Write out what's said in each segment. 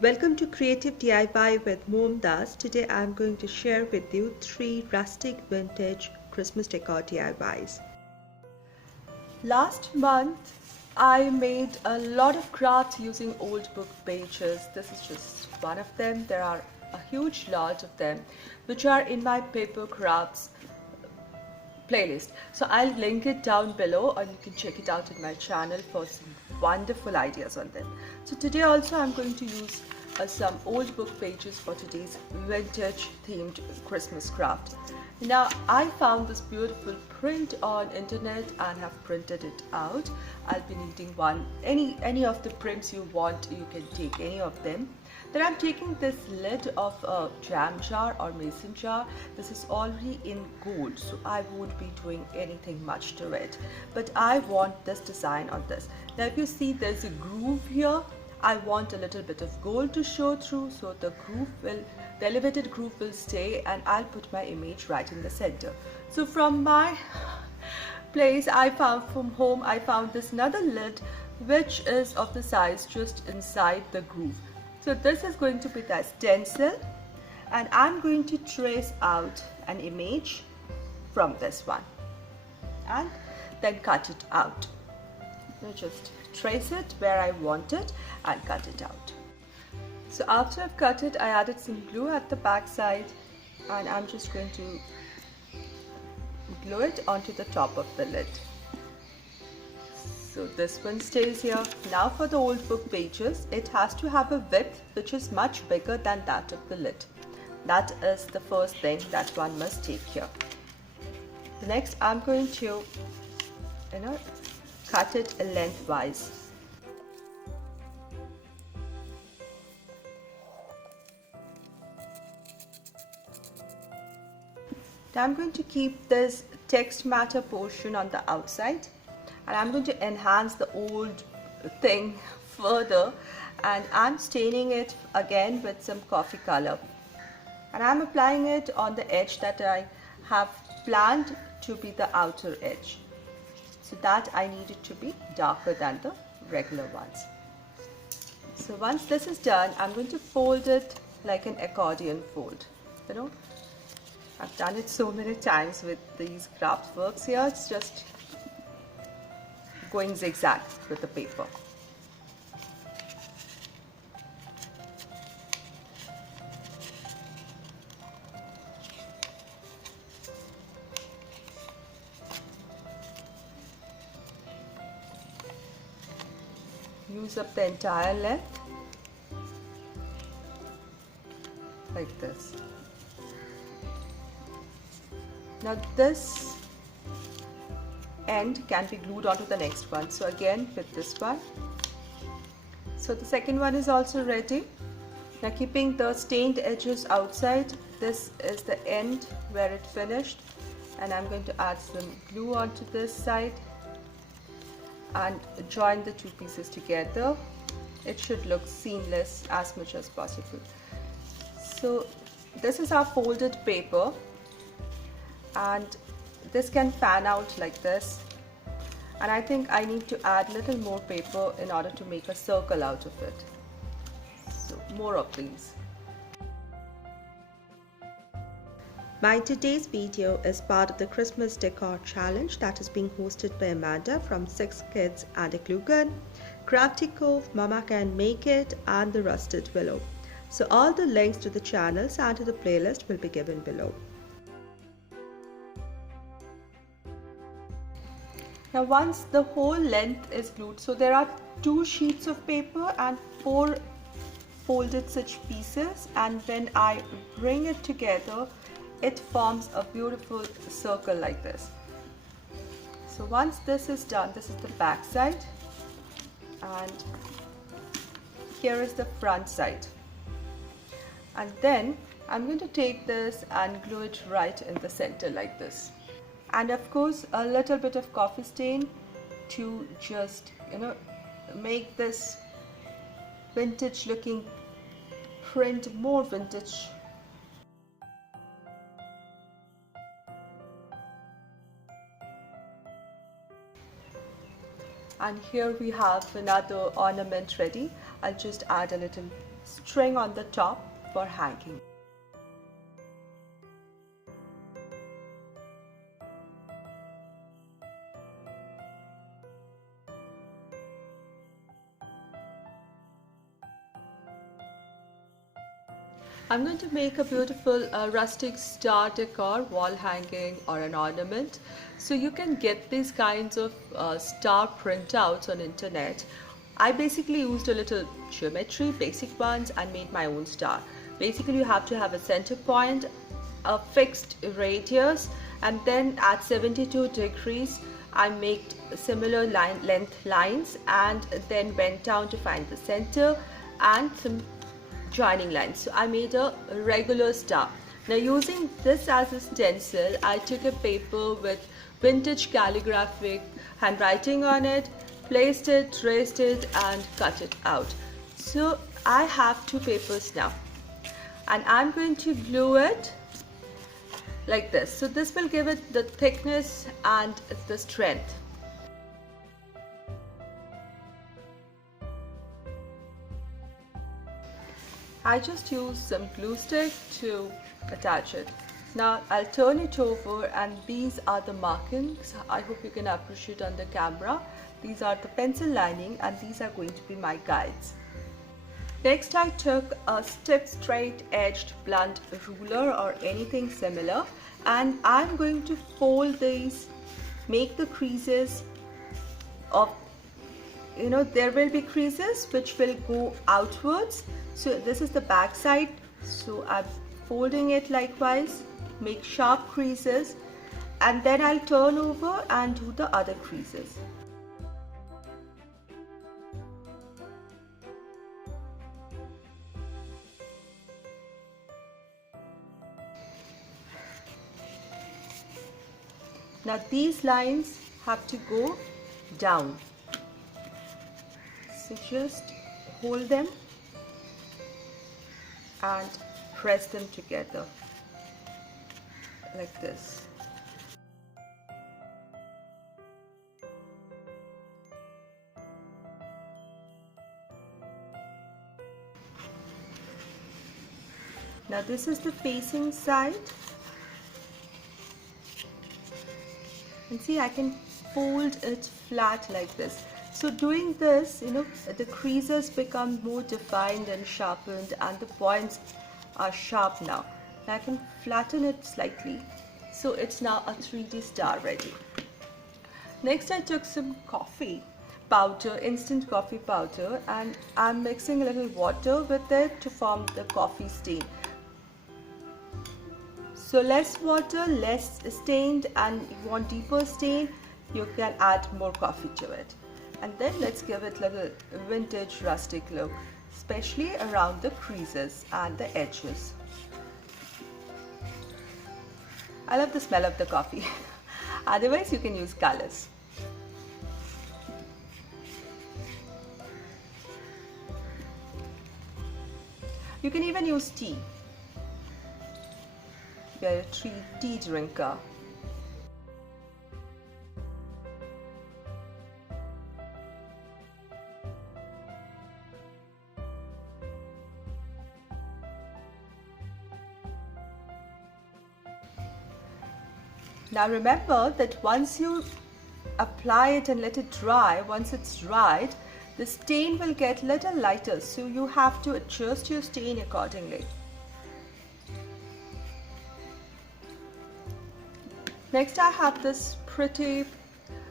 Welcome to Creative DIY with Mom Das. Today I'm going to share with you 3 rustic vintage Christmas decor DIYs. Last month I made a lot of crafts using old book pages. This is just one of them. There are a huge lot of them which are in my paper crafts playlist. So I'll link it down below and you can check it out in my channel for some wonderful ideas on them. So today also I'm going to use some old book pages for today's vintage themed Christmas craft. Now I found this beautiful print on internet and have printed it out. I'll be needing any of the prints you want. You can take any of them. Then I'm taking this lid of a jam jar or mason jar. This is already in gold, so I won't be doing anything much to it. But I want this design on this. Now if you see there's a groove here, I want a little bit of gold to show through, so the elevated groove will stay, and I'll put my image right in the center. So from my place from home I found this another lid which is of the size just inside the groove. So this is going to be the stencil, and I'm going to trace out an image from this one and then cut it out. So just trace it where I want it and cut it out. So after I've cut it, I added some glue at the back side, and I'm just going to glue it onto the top of the lid. So this one stays here. Now for the old book pages, it has to have a width which is much bigger than that of the lid. That is the first thing that one must take care. Next I'm going to cut it lengthwise. Now I'm going to keep this text matter portion on the outside, and I'm going to enhance the old thing further, and I'm staining it again with some coffee color, and I'm applying it on the edge that I have planned to be the outer edge, so that I need it to be darker than the regular ones. So once this is done, I'm going to fold it like an accordion fold. I've done it so many times with these craft works here. It's just going zigzag with the paper. Use up the entire length like this. Now this end can be glued onto the next one. So again with this one. So the second one is also ready. Now keeping the stained edges outside, this is the end where it finished, and I'm going to add some glue onto this side and join the two pieces together. It should look seamless as much as possible. So this is our folded paper, and this can fan out like this, and I think I need to add a little more paper in order to make a circle out of it. So more of these. My today's video is part of the Christmas Decor Challenge that is being hosted by Amanda from 6 Kids and a Glue Gun, Crafty Cove, Mama Can Make It, and the Rusted Willow. So all the links to the channels and to the playlist will be given below. Now once the whole length is glued, so there are 2 sheets of paper and 4 folded such pieces, and when I bring it together, it forms a beautiful circle like this. So once this is done, this is the back side, and here is the front side. And then I'm going to take this and glue it right in the center like this. And of course a little bit of coffee stain to just make this vintage looking print more vintage. And here we have another ornament ready. I'll just add a little string on the top for hanging. I'm going to make a beautiful rustic star decor, wall hanging or an ornament. So you can get these kinds of star printouts on internet. I basically used a little geometry, basic ones, and made my own star. Basically you have to have a center point, a fixed radius, and then at 72 degrees I made similar length lines and then went down to find the center and some joining lines. So I made a regular star. Now using this as a stencil, I took a paper with vintage calligraphic handwriting on it, placed it, traced it, and cut it out. So I have two papers now, and I'm going to glue it like this. So this will give it the thickness and the strength. I just use some glue stick to attach it. Now I'll turn it over, and these are the markings. I hope you can appreciate on the camera. These are the pencil lining, and these are going to be my guides. Next I took a stiff straight edged blunt ruler or anything similar, and I'm going to fold these, make the creases of, there will be creases which will go outwards. So this is the back side, so I'm folding it likewise, make sharp creases, and then I'll turn over and do the other creases. Now these lines have to go down, so just hold them and press them together like this. Now this is the facing side, and see, I can fold it flat like this. So doing this, the creases become more defined and sharpened, and the points are sharp now. I can flatten it slightly, so it's now a 3D star ready. Next I took some coffee powder, instant coffee powder, and I'm mixing a little water with it to form the coffee stain. So less water, less stained, and if you want deeper stain, you can add more coffee to it. And then let's give it a little vintage rustic look, especially around the creases and the edges. I love the smell of the coffee. Otherwise you can use colors. You can even use tea. You're a tea drinker. Now remember that once you apply it and let it dry, once it's dried, the stain will get a little lighter, so you have to adjust your stain accordingly. Next I have this pretty,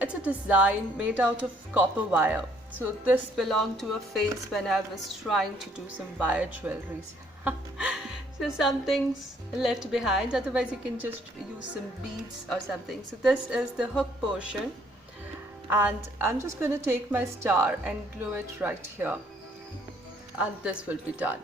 it's a design made out of copper wire. So this belonged to a phase when I was trying to do some wire jewelries. So something's left behind, otherwise you can just use some beads or something. So this is the hook portion, and I'm just going to take my star and glue it right here, and this will be done.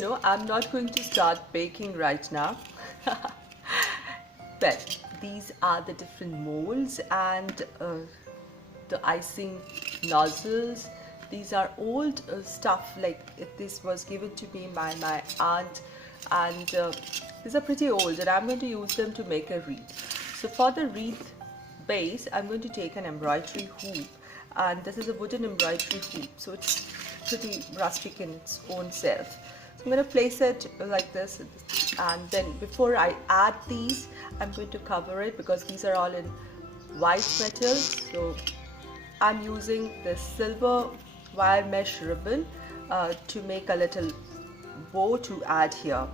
No, I'm not going to start baking right now. But these are the different molds and the icing nozzles. These are old stuff, like this was given to me by my aunt, and these are pretty old, and I'm going to use them to make a wreath. So for the wreath base, I'm going to take an embroidery hoop, and this is a wooden embroidery hoop, so it's pretty rustic in its own self. So I'm going to place it like this, and then before I add these, I'm going to cover it because these are all in white metal. So I'm using the silver wire mesh ribbon to make a little bow to add here.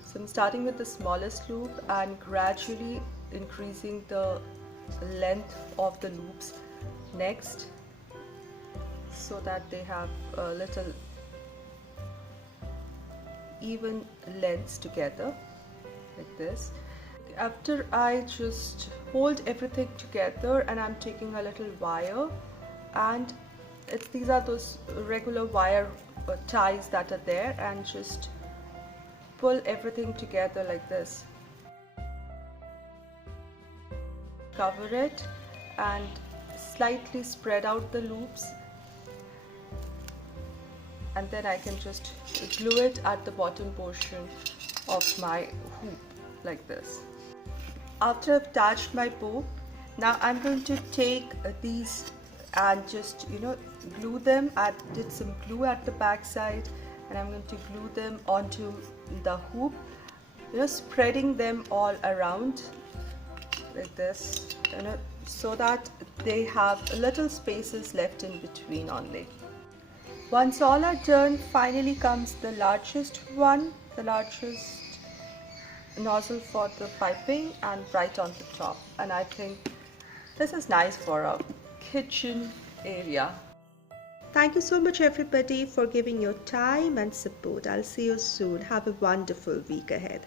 So I'm starting with the smallest loop and gradually increasing the length of the loops next, so that they have a little even lengths together like this. After I just hold everything together, and I'm taking a little wire, and these are those regular wire ties that are there, and just pull everything together like this. Cover it and slightly spread out the loops, and then I can just glue it at the bottom portion of my hoop like this. After I've attached my bow, now I'm going to take these and just glue them. I did some glue at the back side, and I'm going to glue them onto the hoop, spreading them all around like this, so that they have little spaces left in between only. Once all are done, finally comes the largest one, the largest nozzle for the piping, and right on the top. And I think this is nice for a kitchen area. Thank you so much everybody for giving your time and support. I'll see you soon. Have a wonderful week ahead.